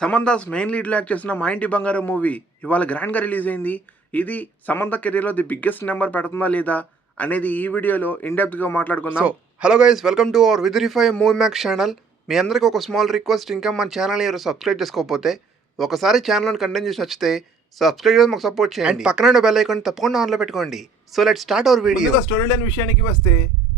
Samantha's main లీడ్లో act చేసిన మా ఇంటి బంగారం మూవీ ఇవాళ గ్రాండ్గా రిలీజ్ అయింది. ఇది సమంత కెరీర్లో ది బిగ్గెస్ట్ నెంబర్ పెడుతుందా లేదా అనేది ఈ వీడియోలో ఇన్డెప్త్గా మాట్లాడుకుందాం. So hello guys, welcome to our విదిరిఫై మూవీ మ్యాక్స్ ఛానల్. మీ అందరికీ ఒక స్మాల్ రిక్వెస్ట్, ఇంకా మన ఛానల్ని ఎవరు సబ్స్క్రైబ్ చేసుకోకపోతే ఒకసారి ఛానల్ని కంటెంట్ చేసి నచ్చితే సబ్స్క్రైబ్ చేసి మాకు సపోర్ట్ చేయండి. అండ్ పక్కన బెల్ ఐకాన్ తప్పకుండా ఆన్లో పెట్టుకోండి. So let's start our video. Story line విషయానికి వస్తే,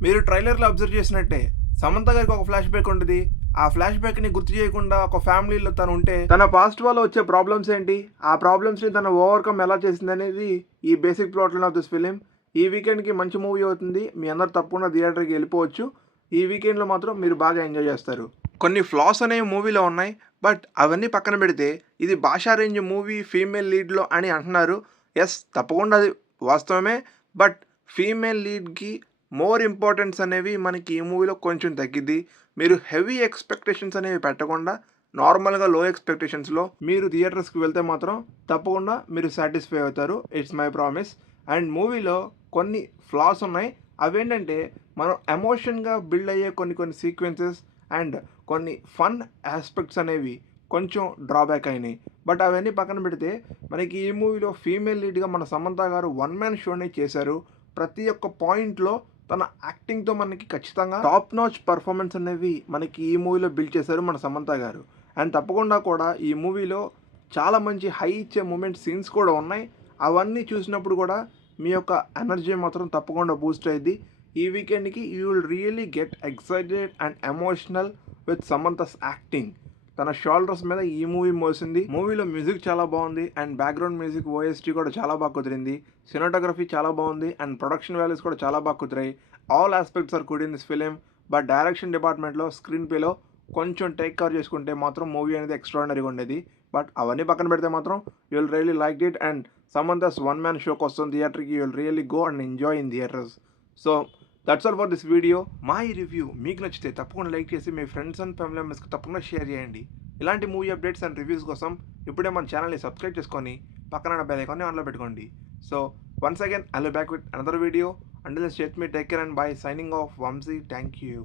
మీరు ట్రైలర్లో అబ్జర్వ్ చేసినట్టే సమంత గారికి ఒక ఫ్లాష్ బ్యాక్ ఉంటుంది. ఆ ఫ్లాష్ బ్యాక్ని గుర్తు చేయకుండా ఒక ఫ్యామిలీలో తను ఉంటే తన పాస్ట్ వల్ల వచ్చే ప్రాబ్లమ్స్ ఏంటి, ఆ ప్రాబ్లమ్స్ని తను ఓవర్కమ్ ఎలా చేసింది అనేది ఈ basic plot line of this film. ఈ వీకెండ్కి మంచి మూవీ అవుతుంది. మీ అందరు తప్పకుండా థియేటర్కి వెళ్ళిపోవచ్చు. ఈ వీకెండ్లో మాత్రం మీరు బాగా ఎంజాయ్ చేస్తారు. కొన్ని ఫ్లాస్ అనేవి మూవీలో ఉన్నాయి, బట్ అవన్నీ పక్కన పెడితే ఇది భాషా రేంజ్ మూవీ ఫీమేల్ లీడ్లో అని అంటున్నారు. ఎస్, తప్పకుండా అది వాస్తవమే. బట్ ఫీమేల్ లీడ్కి మోర్ ఇంపార్టెన్స్ అనేవి మనకి ఈ మూవీలో కొంచెం తగ్గిద్ది. మీరు హెవీ ఎక్స్పెక్టేషన్స్ అనేవి పెట్టకుండా నార్మల్గా లో ఎక్స్పెక్టేషన్స్లో మీరు థియేటర్స్కి వెళ్తే మాత్రం తప్పకుండా మీరు సాటిస్ఫై అవుతారు. It's my promise. అండ్ మూవీలో కొన్ని ఫ్లాస్ ఉన్నాయి. అవేంటంటే, మనం ఎమోషన్గా బిల్డ్ అయ్యే కొన్ని సీక్వెన్సెస్ అండ్ కొన్ని ఫన్ ఆస్పెక్ట్స్ అనేవి కొంచెం డ్రాబ్యాక్ అయినాయి. బట్ అవన్నీ పక్కన పెడితే మనకి ఈ మూవీలో ఫీమేల్ లీడ్గా మన సమంత గారు వన్ మ్యాన్ షోని చేశారు. ప్రతి ఒక్క పాయింట్లో తన యాక్టింగ్తో మనకి ఖచ్చితంగా టాప్ నాచ్ పర్ఫార్మెన్స్ అనేవి మనకి ఈ మూవీలో బిల్డ్ చేశారు మన సమంత గారు. అండ్ తప్పకుండా కూడా ఈ మూవీలో చాలా మంచి హై ఇచ్చే మూమెంట్ సీన్స్ కూడా ఉన్నాయి. అవన్నీ చూసినప్పుడు కూడా మీ యొక్క ఎనర్జీ మాత్రం తప్పకుండా బూస్ట్ అయ్యింది. ఈ వీకెండ్కి you will really get excited and emotional with Samantha's acting. తన షోల్డర్స్ మీద ఈ మూవీ మోసింది. మూవీలో మ్యూజిక్ చాలా బాగుంది అండ్ బ్యాక్గ్రౌండ్ మ్యూజిక్ ఓఎస్టీ కూడా చాలా బాగా కుదిరింది. సినిమాటోగ్రఫీ చాలా బాగుంది అండ్ ప్రొడక్షన్ వాల్యూస్ కూడా చాలా బాగా కుదిరాయి. All aspects are good in this film. But direction డిపార్ట్మెంట్లో స్క్రీన్ ప్లేలో కొంచెం టేక్ కవర్ చేసుకుంటే మాత్రం మూవీ అనేది ఎక్స్ట్రాడినరీగా ఉండేది. బట్ అవన్నీ పక్కన పెడితే మాత్రం you will really like it. And Samantha's one man షోకి వస్తుంది థియేటర్కి. You will really go and enjoy in theatres. So that's all for this video. మా ఈ రివ్యూ మీకు నచ్చితే తప్పకుండా లైక్ చేసి మీ ఫ్రెండ్స్ అండ్ ఫ్యామిలీ మెంబర్స్కి తప్పకుండా షేర్ చేయండి. ఇలాంటి మూవీ అప్డేట్స్ అండ్ రివ్యూస్ కోసం ఇప్పుడే మన ఛానల్ని సబ్స్క్రైబ్ చేసుకొని పక్కన బెల్ ఐకాన్ని ఆన్లో పెట్టుకోండి. So once again I'll be back with another video. Until then, stay with me, take care and bye. Signing off, Vamsi. Thank you.